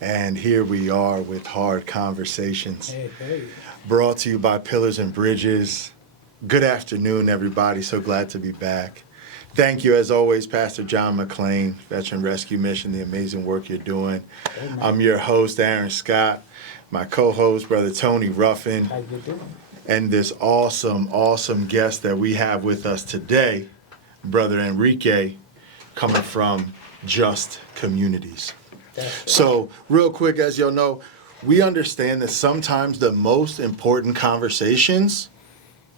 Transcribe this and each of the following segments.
And here we are with Hard Conversations, Hey. brought to you by Pillars and Bridges. Good afternoon, everybody. So glad to be back. Thank you, as always, Pastor John McClain, Veteran Rescue Mission, the amazing work you're doing. Amen. I'm your host, Aaron Scott, my co-host, Brother Tony Ruffin, How you doing? and this awesome guest that we have with us today, Brother Enrique, coming from Just Communities. So, real quick, as y'all know, we understand that sometimes the most important conversations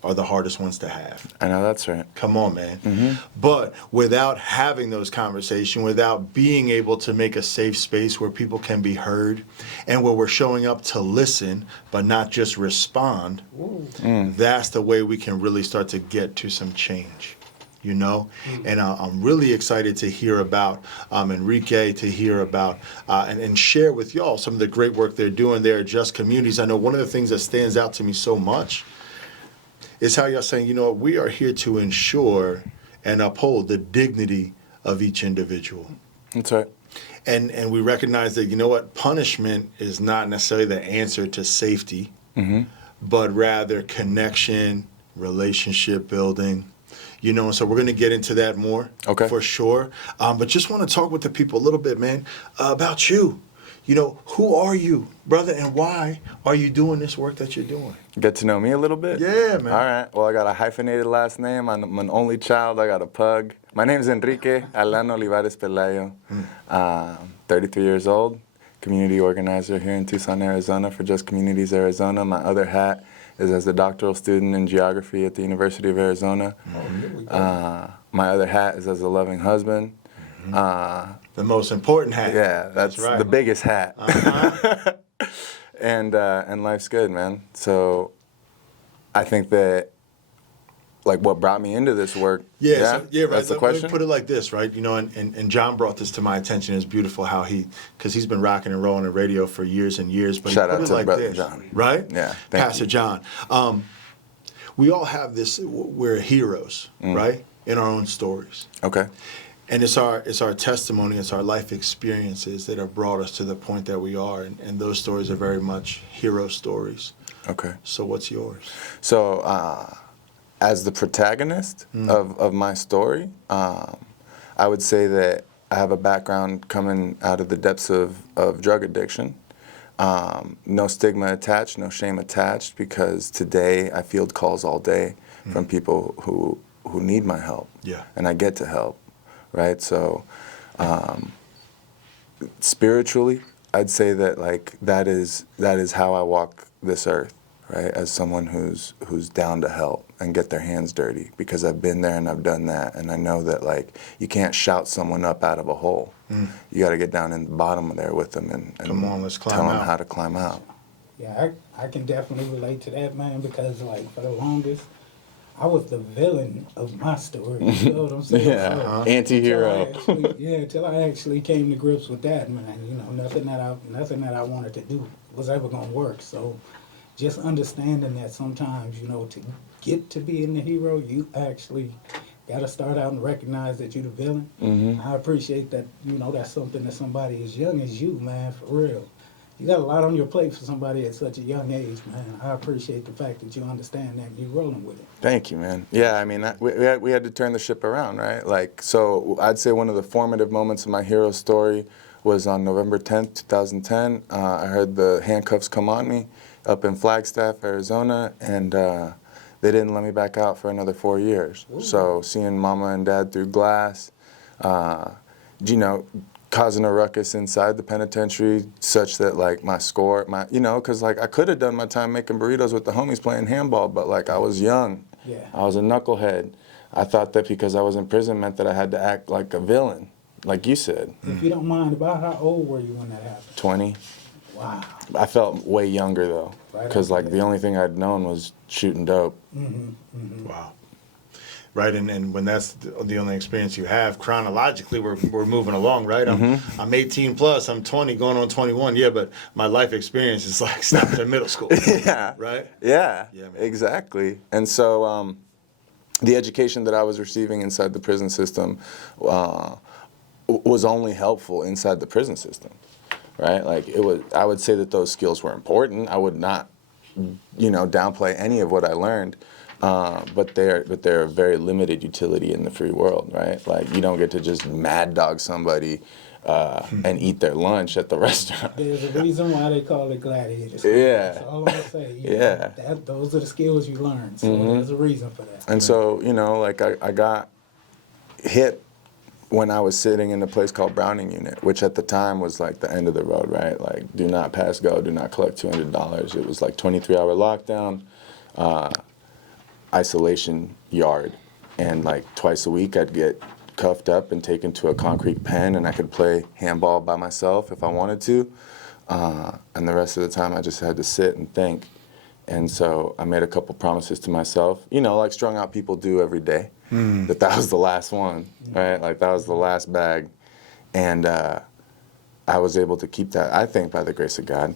are the hardest ones to have. I know that's right. Come on, man. Mm-hmm. But without having those conversations, without being able to make a safe space where people can be heard and where we're showing up to listen, but not just respond, that's the way we can really start to get to some change. You know, and I'm really excited to hear about Enrique, to hear about and share with y'all some of the great work they're doing there at Just Communities. I know one of the things that stands out to me so much is how y'all saying, you know, we are here to ensure and uphold the dignity of each individual. That's right. And we recognize that, you know what, punishment is not necessarily the answer to safety, but rather connection, relationship building. You know, so we're going to get into that more, for sure. But just want to talk with the people a little bit, man, about you. You know, who are you, brother, and why are you doing this work that you're doing? Get to know me a little bit? Yeah, man. All right. Well, I got a hyphenated last name. I'm an only child. I got a pug. My name's Enrique Alan Olivares Pelayo. 33 years old, community organizer here in Tucson, Arizona for Just Communities Arizona. My other hat is as a doctoral student in geography at the University of Arizona. My other hat is as a loving husband. The most important hat. Yeah, that's right. the biggest hat. And life's good, man. So I think that, like, what brought me into this work. Right. That's the question. Let me put it like this, right? You know, and John brought this to my attention. It's beautiful how because he's been rocking and rolling in radio for years and years. But Shout he put out it to like Brother this, John. Right? Yeah. Pastor You. John. We all have this. We're heroes, right? In our own stories. Okay. And it's our testimony, it's our life experiences that have brought us to the point that we are, and those stories are very much hero stories. Okay. So what's yours? So, as the protagonist of my story, I would say that I have a background coming out of the depths of drug addiction. No stigma attached, no shame attached, because today I field calls all day from people who need my help. Yeah. And I get to help. Right, so spiritually, I'd say that, like, that is how I walk this earth, right? As someone who's down to help and get their hands dirty, because I've been there and I've done that, and I know that, like, you can't shout someone up out of a hole. You got to get down in the bottom of there with them and Come on, let's climb tell out. them how to climb out. Yeah, I can definitely relate to that, man, because, like, for the longest, I was the villain of my story. You know what I'm saying? Yeah, anti-hero. Until I actually came to grips with that, man. You know, nothing that I wanted to do was ever gonna work. So, just understanding that sometimes, you know, to get to being the hero, you actually got to start out and recognize that you're the villain. I appreciate that. You know, that's something that somebody as young as you, man, for real. You got a lot on your plate for somebody at such a young age, man. I appreciate the fact that you understand that and you're rolling with it. Thank you, man. Yeah, I mean, we had to turn the ship around, right? Like, so I'd say one of the formative moments of my hero story was on November 10th, 2010. I heard the handcuffs come on me up in Flagstaff, Arizona, and they didn't let me back out for another 4 years. Ooh. So seeing mama and dad through glass, you know, causing a ruckus inside the penitentiary such that, like, you know, because, like, I could have done my time making burritos with the homies playing handball, but, like, I was young. Yeah. I was a knucklehead. I thought that because I was in prison meant that I had to act like a villain, like you said. If you don't mind, about how old were you when that happened? 20. Wow. I felt way younger, though, because, like, the only thing I'd known was shooting dope. Wow. Right, and when that's the only experience you have, chronologically, we're moving along, right? I'm 18 plus, I'm 20, going on 21, yeah, but my life experience is like stopped in middle school. Yeah. Right? Yeah, man. Exactly. And so the education that I was receiving inside the prison system was only helpful inside the prison system. right? Like I would say that those skills were important. I would not, downplay any of what I learned. But they're a very limited utility in the free world, right? Like you don't get to just mad dog somebody and eat their lunch at the restaurant. There's a reason why they call it gladiators. Yeah. That's all I'm gonna say. Yeah. Those are the skills you learn. So there's a reason for that. And so, like I got hit when I was sitting in a place called Browning Unit, which at the time was like the end of the road, right? Like do not pass go, do not collect $200. It was like 23-hour lockdown, isolation yard. And like twice a week I'd get cuffed up and taken to a concrete pen, and I could play handball by myself if I wanted to. And the rest of the time I just had to sit and think. And so I made a couple promises to myself, like strung out people do every day, that was the last one, right? Like that was the last bag. And I was able to keep that, I think, by the grace of God.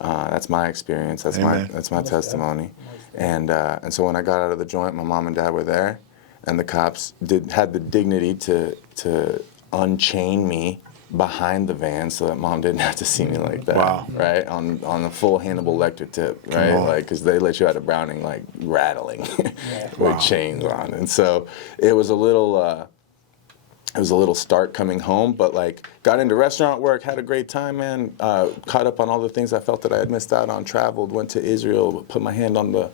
That's my experience. That's Amen. my testimony. And so when I got out of the joint, my mom and dad were there, and the cops had the dignity to unchain me behind the van so that mom didn't have to see me like that. Wow. Right? On a full Hannibal Lecter tip, right? Like, because they let you out of Browning like rattling with chains on. And so it was a little stark coming home, but like got into restaurant work, had a great time, man. Caught up on all the things I felt that I had missed out on. Traveled, went to Israel, put my hand on the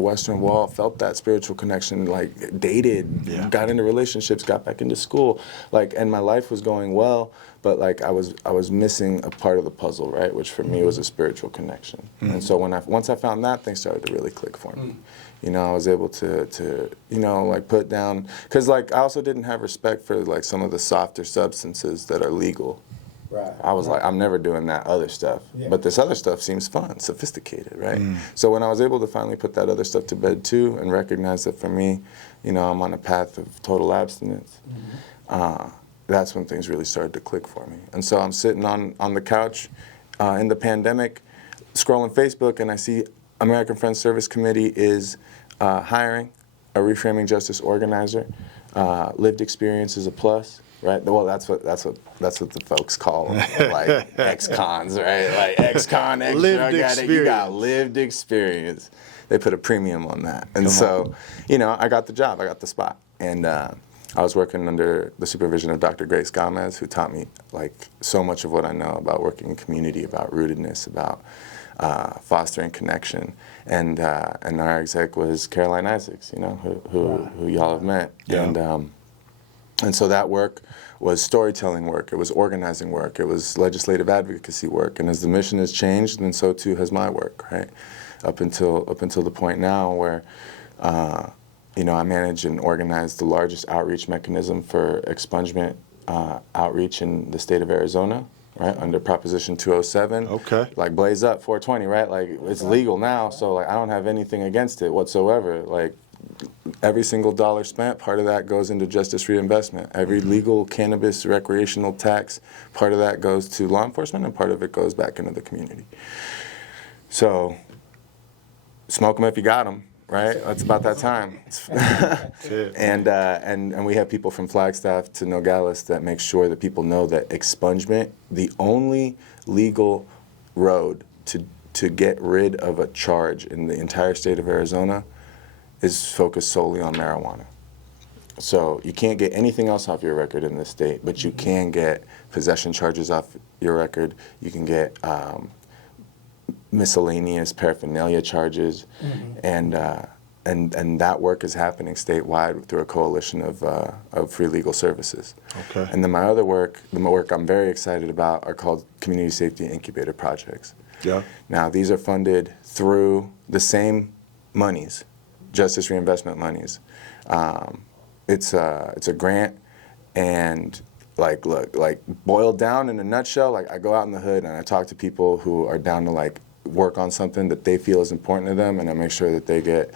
Western Wall, felt that spiritual connection. Like dated, got into relationships, got back into school, like, and my life was going well. But like I was missing a part of the puzzle, right? Which for me was a spiritual connection. And so once I found that, things started to really click for me. I was able to like put down, because like I also didn't have respect for like some of the softer substances that are legal. Right. I was like, I'm never doing that other stuff. Yeah. But this other stuff seems fun, sophisticated, right? So when I was able to finally put that other stuff to bed too, and recognize that for me, I'm on a path of total abstinence, that's when things really started to click for me. And so I'm sitting on the couch in the pandemic, scrolling Facebook, and I see American Friends Service Committee is hiring a reframing justice organizer. Lived experience is a plus, right? Well, that's what the folks call like ex-cons, right? Like ex-con, Lived ex-drug you got lived experience. They put a premium on that, and I got the job, I got the spot, and I was working under the supervision of Dr. Grace Gomez, who taught me like so much of what I know about working in community, about rootedness, about fostering connection, and our exec was Caroline Isaacs, who y'all have met, and so that work was storytelling work, it was organizing work, it was legislative advocacy work, and as the mission has changed, then so too has my work, right? Up until the point now where I manage and organize the largest outreach mechanism for expungement outreach in the state of Arizona. Right, under Proposition 207. Okay. Like blaze up 420, right? Like it's legal now, so like I don't have anything against it whatsoever. Like every single dollar spent, part of that goes into justice reinvestment. Every legal cannabis recreational tax, part of that goes to law enforcement, and part of it goes back into the community. So smoke them if you got them. Right, it's about that time. And we have people from Flagstaff to Nogales that make sure that people know that expungement, the only legal road to get rid of a charge in the entire state of Arizona is focused solely on marijuana. So you can't get anything else off your record in this state, but you can get possession charges off your record. You can get miscellaneous paraphernalia charges, and that work is happening statewide through a coalition of free legal services. Okay. And then my other work, the work I'm very excited about, are called community safety incubator projects. Yeah. Now these are funded through the same monies, justice reinvestment monies. It's a grant, and like boiled down in a nutshell, like I go out in the hood and I talk to people who are down to like work on something that they feel is important to them, and I make sure that they get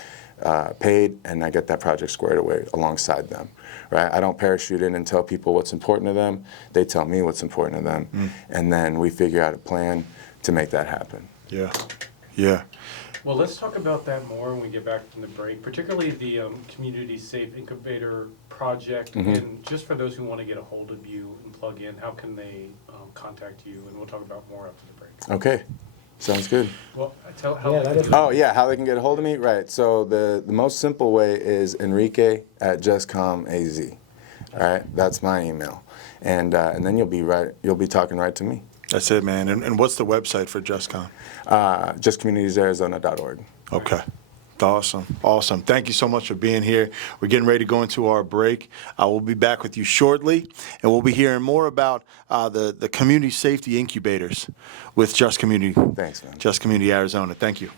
paid, and I get that project squared away alongside them, right? I don't parachute in and tell people what's important to them. They tell me what's important to them, and then we figure out a plan to make that happen. Yeah, yeah. Well, let's talk about that more when we get back from the break, particularly the Community Safe Incubator Project. Mm-hmm. And just for those who want to get a hold of you and plug in, how can they contact you? And we'll talk about more after the break. Okay, sounds good. Well, tell how Yeah, they that can is- do Oh yeah, how they can get a hold of me? Right. So the most simple way is Enrique at JustComAZ. All right, that's my email, and then you'll be talking right to me. That's it, man. And what's the website for JustCom? JustCommunitiesArizona.org. Okay. Awesome. Thank you so much for being here. We're getting ready to go into our break. We'll be back with you shortly, and we'll be hearing more about the community safety incubators with Just Community. Thanks, man. Just Community Arizona. Thank you.